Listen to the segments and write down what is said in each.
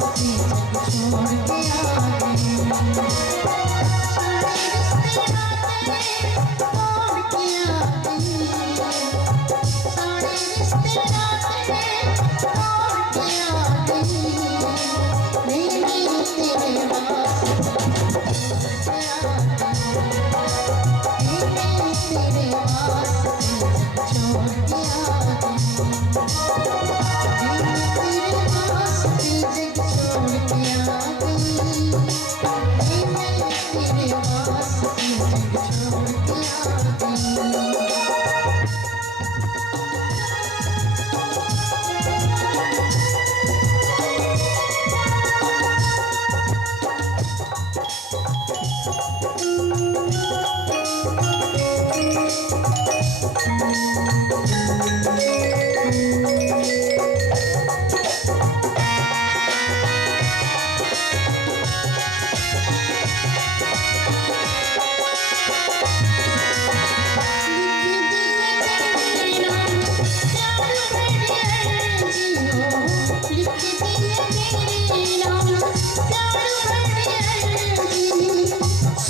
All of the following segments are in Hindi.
वास्ते जग छोड़ के आ गई। सारे रिश्ते नाते तोड़ के आ गई। सारे रिश्ते नाते तोड़ के आ गई। मेरी तेरे वास्ते छोड़ के आ गई। मेरी तेरे वास्ते जग छोड़ के आ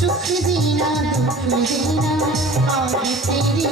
सुख देना दुख देना आगे तेरी